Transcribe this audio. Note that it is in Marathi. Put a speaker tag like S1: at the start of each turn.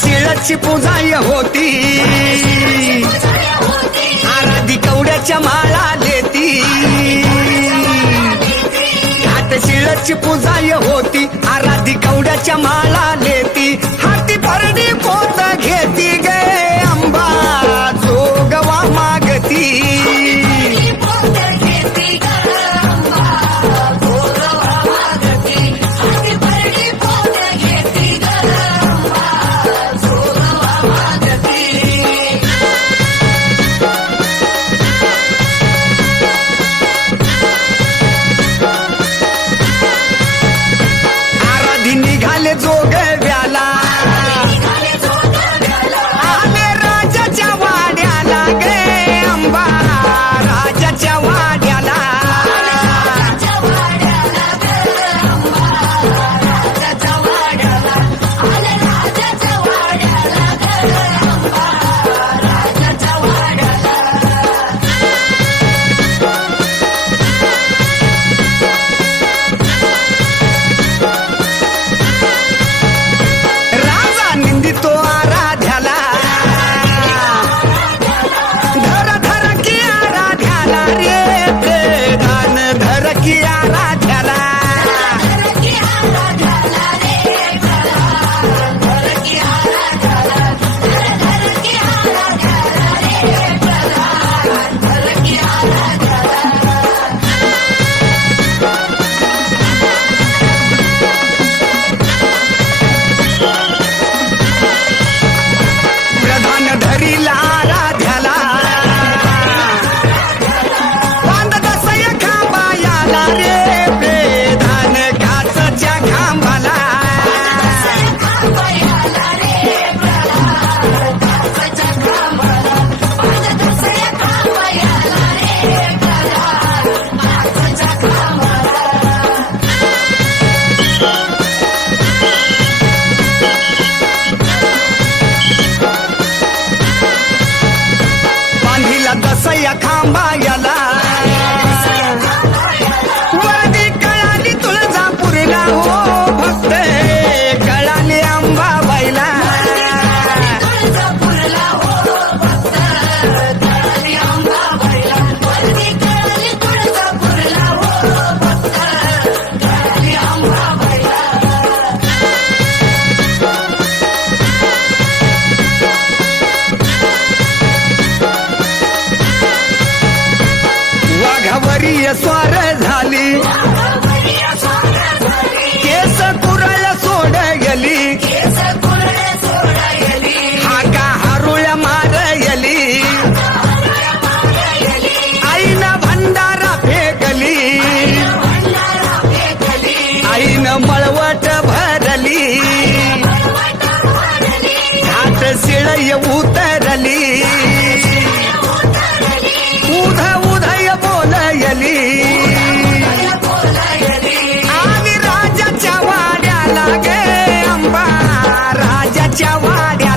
S1: शिळची पुजाय होती आराधी कवड्याच्या माळा देती घाट शिळची पुजाय होती आराधी कवड्याच्या माळा दसया खांबा याला वाघावरी स्वार झाली. केस कुरळ सोड गेली. हाका हारुळ मारयली आईनं भंडारा फेकली. आईनं मळवट भरली. घाट शिळय उतरली. आमच्या वाड्या